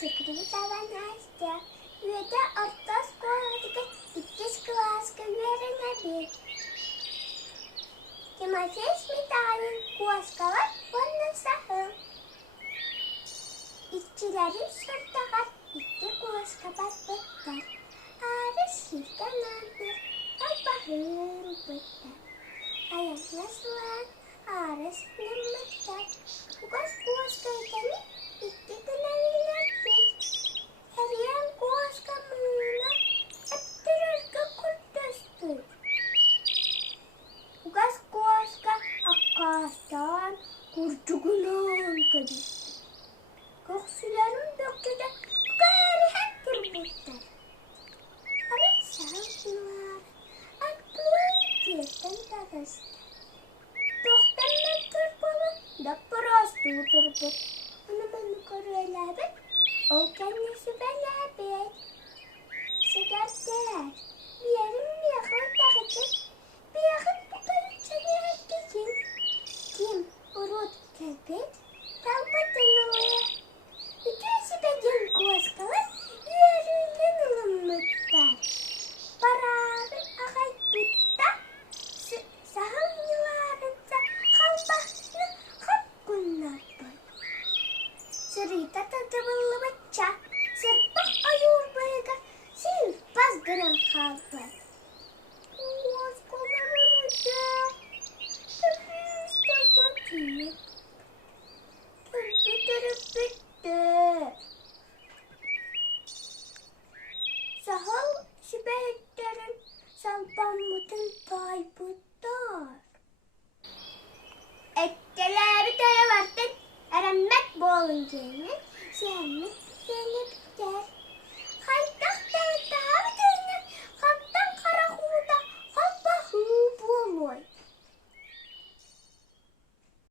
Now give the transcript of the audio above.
Асекритова Настя. Үөдэй орто оскуолата 2 класска үөрэнээччитэ. Тимофей Сметанин куоскалар оннасахыл. Икчилерин сортагар 2 куоска барбыттар. Арыс сиркананыр, албахын быттар. Аякласылар, арыс нырмыттар. Угас куоска экени 2 кылааһын. Хәриян куоска мына эптирерге куртөстү. Угас куоска аккастан курчугунан кадыстı. Көксүлөрүн бөкчөдө кәріхәт турбуттар. Арысалдылар, аттылар тагысты. Тоқтамай турбулы, да просто турбут. Оны көрөләбет, ол кәнесі бәләбет. Сәгәрдәр, биярым мияхын тағычын, бияхын бұқарычаны әккесін. Ким урод кәлбет, талбатын ұлыя. Үтесі бәден куаскалар, үйерілін ұлымыттар. Барабын ағай бұтта, сағыныларынса қалбақны қапқынларбын. Сырыта татыбылы бача, сырпақ аюр байға, сыйылпаз гынан қалбы. Куаскалар ұрыды, түрхісті бәкейіп. Түріп бітті. Сахал шибәйеттерін салпамытын тайбыттар. Әттеләбі тәрі бартын әрәммәт болын кейінен сәмік еніп